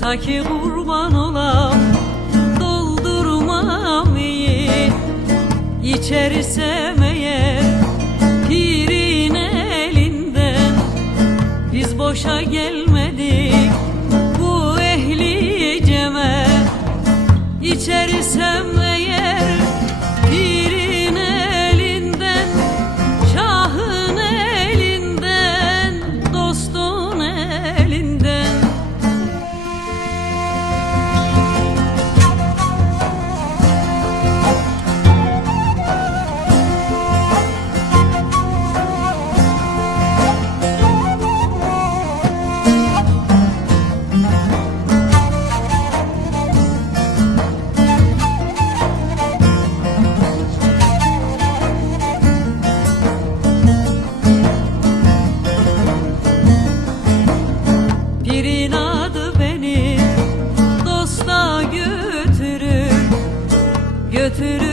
Ta ki kurban olam doldurmam iyi. İçersem eğer pirin elinden. Biz boşa gelmedik bu ehli ceme. İçersem eğer Götürür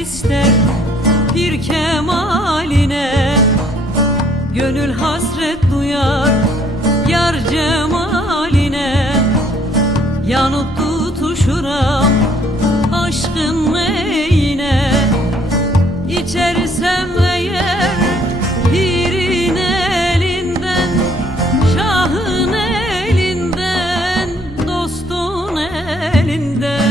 ister bir kemaline. Gönül hasret duyar yar cemaline. Yanıp tutuşuram aşkın neyine İçersem eğer pirin elinden Şahın elinden dostun elinden.